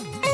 Hey!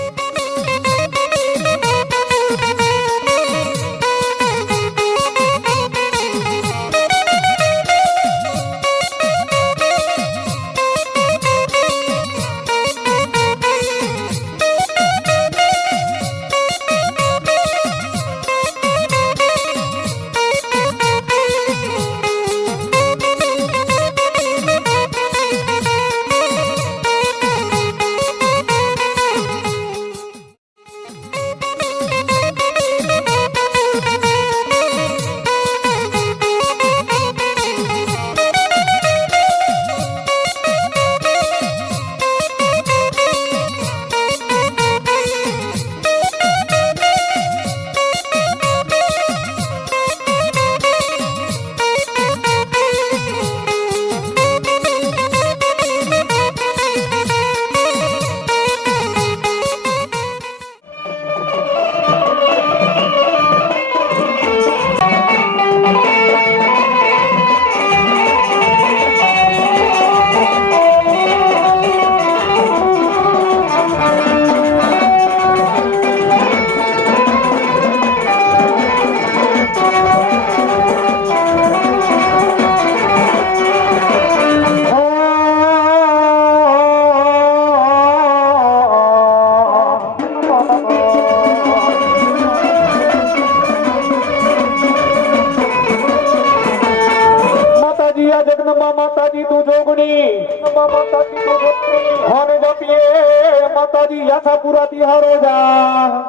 માતાજી યાસાપુરા થી હારો જા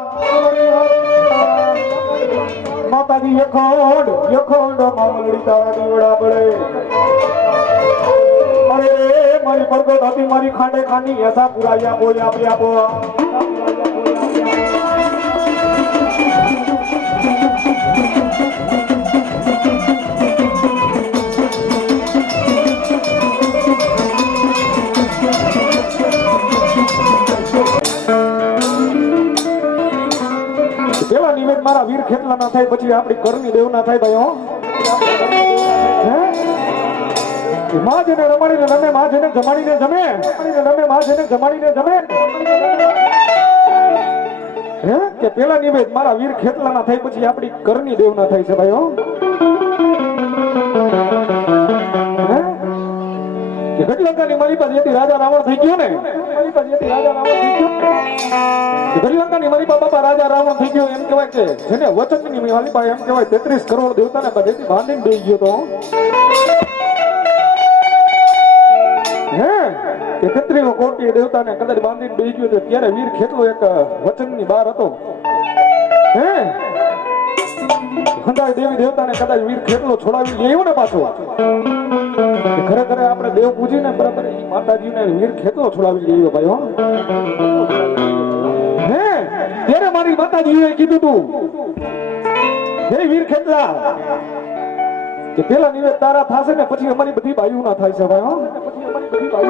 માતાજી યખોડ યખોડ મામલડી તારા દીવડા બળે અરે મારી પરગટ હતી મારી ખાંડે ખાની એસા પુરાયા બોલ્યા પ્યા પેલા મારા વીર ખેતલા ના થાય, પછી આપણી કરની દેવ ના થાય ભાઈ, હો. રમાડીને રમે, માં જેને જમાડીને જમે. રમે, માં જમાડીને જમે. હે? કે પેલા નિવેદ મારા વીર ખેતલા ના થાય, પછી આપણી કરની દેવ ના થાય છે ભાઈ, હે? કે ગઢલંકાની મારી પાસે રાજા રાવણ થઈ ગયો ને. મારી પાસે શ્રીલંકાની મારી બાપા રાજા રાવણ થઈ ગયો એમ કહેવાય કે જેને વચનની મારી પાસે એમ કહેવાય તેત્રીસ કરોડ દેવતાને બધેથી બાંધીને બેસી ગયો તો. હે? કે તેત્રીસ કોટી દેવતાને કદાચ બાંધીને બે ગયો તો ત્યારે વીર ખેતલો એક વચનની બહાર હતો. હે? દેવી દેવતાને કદાચ વીર ખેતલો છોડાવી લેવું ને પાછો. ખરેખર આપણે દેવ પૂજીને બરાબર એ માતાજીને વીર ખેતો છોડાવી લઈએ ભાઈ હો. ત્યારે મારી માતાજીએ કીધું તું, હે વીર ખેતલા કે પેલા નિવેદ તારા થાશે ને પછી અમારી બધી બાયુ ના થાય છે ભાઈ હો. ના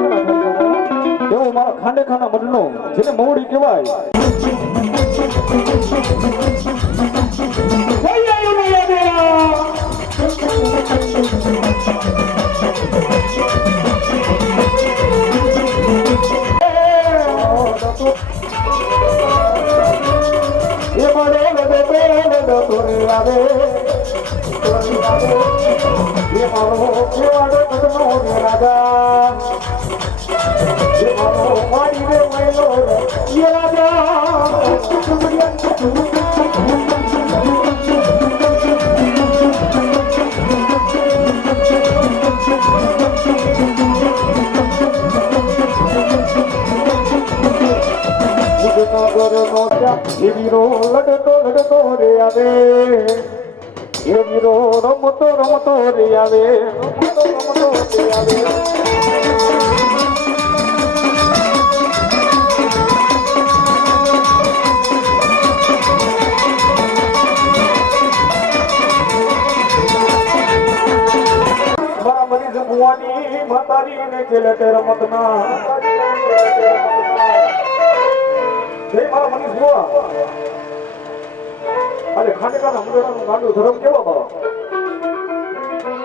એવો મારા ખાંડે ખાના મડનો જેને મવડી કહેવાય. એ મારો કેવાડો કદનો રે રાજા એ મારો મારી રે મૈલો રે એ નગરનો એ વીરો લડતો લડતો રે આવે એ વીરો રમતો રમતો રે આવે રમતો રમતો રે માતાજી ને જય મારા મનીષ અરે ખાંડેકાના મુંડળાનું ગાંડું ધરમ કેવો બાવા?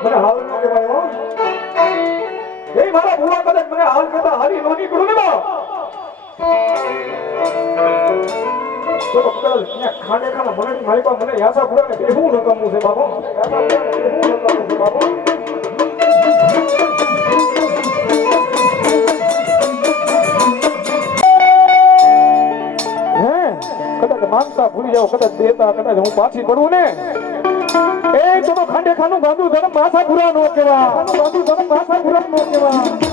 મને હાલ ન કહેવાય જય મારા ભૂલા કદાચ મને હાલ કહેતા હારી નો નીકળું ને બા તો કદાચ ત્યાં ખાને ખાને મને મારી પાસે મને યાસા પૂરાને બેહવું નકામું છે બાબો યાસા પૂરાને બેહવું નકામું છે બાપુ માંગતા ભૂલી જાવ કદાચ દેતા, કદાચ હું પાછી પડું ને. એ, તો ખાંડે ખાનું બાંધું ધર્મ માથા પૂરા નો કેવા ગાંધુ ધર્મ માથા પૂરા નો કેવા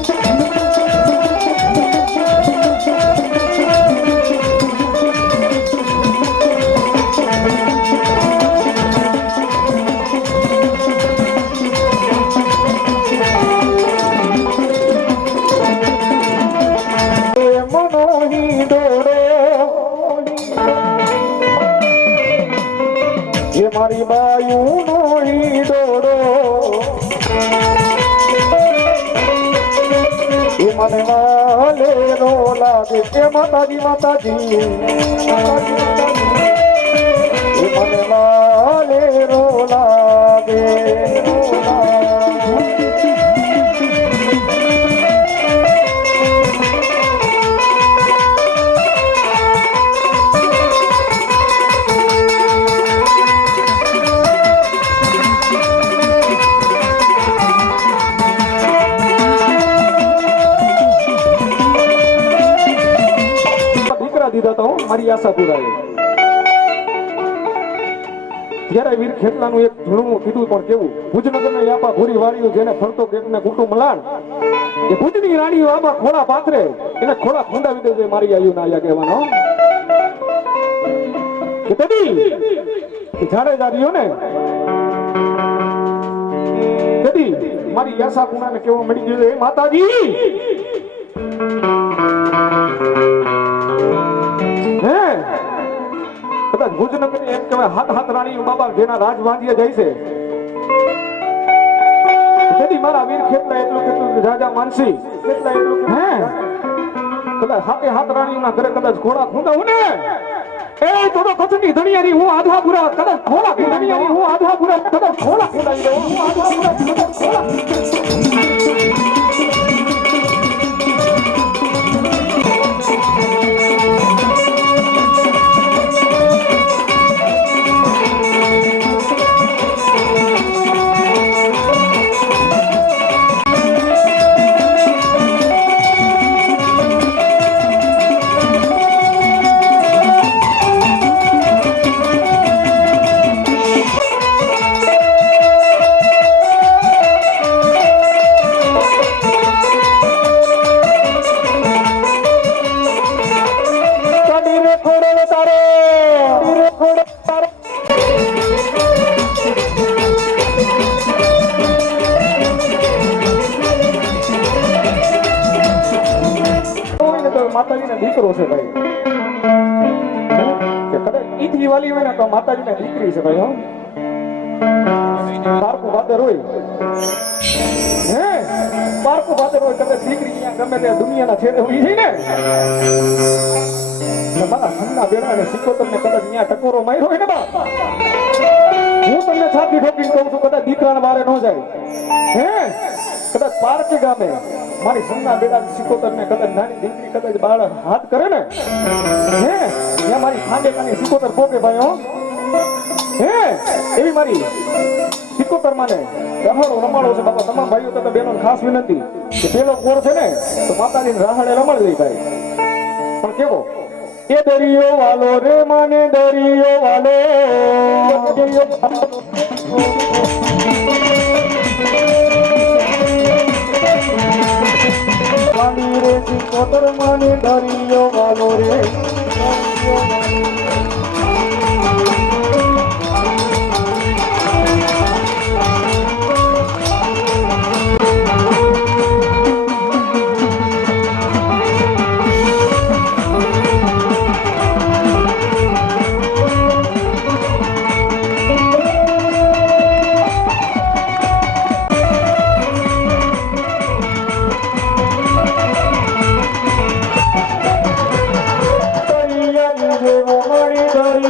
એ મારી બાયું નોહી દોડો એ મને વાલે નો લાગે. એ માતાજી માતાજી એ મને વાલે નો લાગે. તો મારી ત્યારે વીર ખેતલાનું એક ઝૂણું કીધું, પણ કેવું? ભુજનગરના યાપા ભૂરી વાળીઓ જેને ફરતો કેતને કુટુંબ લાણ એ ભુજની રાણીઓ આમાં ખોળા પાથરે, એને ખોળા ખુંડાવી દેજે, મારી આયુ ના આયા કહેવાનો. કે તદી જાડેજા રહ્યો ને તદી મારી યાસા કુણાને કેવો મળી ગયો એ માતાજી ભુજનગર એમ કહેવાય હાથ હાથ રાણી બાબા જેના રાજ વાંધીએ જાય છે. તેથી મારા વીર ખેતલા એટલું કેટલું રાજા માનસી કેટલા એટલું હે? કદાચ હાથે હાથ રાણીના ઘરે કદાચ ઘોડા ખૂંદાવું ને? એ તો તો ધણિયારી હું આધા પુરા કદાચ ઘોડા ધણિયારી હું આધા પુરા કદાચ ઘોડા ખૂંદાવી દઉં હું આધા પુરા કદાચ ઘોડા હોય ને, તો માતાજીના દીકરી છે ભાઈ પારકું ભાદર હોય. હે? પારકું ભાદર હોય કદાચ દીકરી ગમે તે દુનિયાના છેડે હોય છે ને? મારા બેડા ને સિકોતર તમને કદાચ અહીંયા ટકોરો માર્યો ને હું તમને છાતી ઠોકીને કહું છું, કદાચ દીકરાને બારે ન જાય. હે? કદાચ પારકે ગામે મારી સન્ના બેડા સિકોતર ને કદાચ નાની દીકરી, કદાચ બાળ હાથ કરે ને? હે? ત્યાં મારી ખાંડે કાની સિકોતર પોકે ભાઈ હો? એવી મારી સિકોતર માને રમાડો રમાડો છે બાપા, તમામ ભાઈઓ તથા બહેનો ખાસ વિનંતી કે પેલો કોર છે ને, તો માતાની રાહડે રમાડી દઈ ભાઈ. પણ કેવો? એ દરિયો વાલો રે માને દરિયો વાલો. રે કોતર માને દરિયો વાલો રે દરિયો વાલો.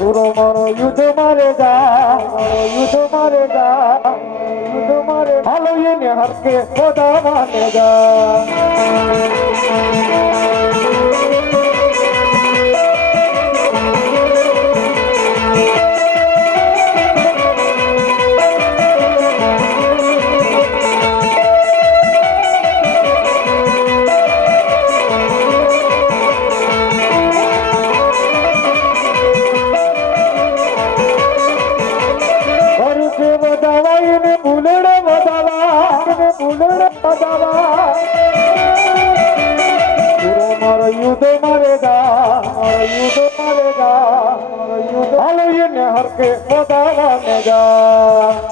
મારો યુદ્ધ મારે જા મારો યુદ્ધ મારે જા યુદ્ધ મારે હાલો એને હરકે બધા માને જા ભરૂચે યુદ્ધ મરેગા મારો યુદ્ધ મરેગા હાલો એને હરકે વધાવા ને ગા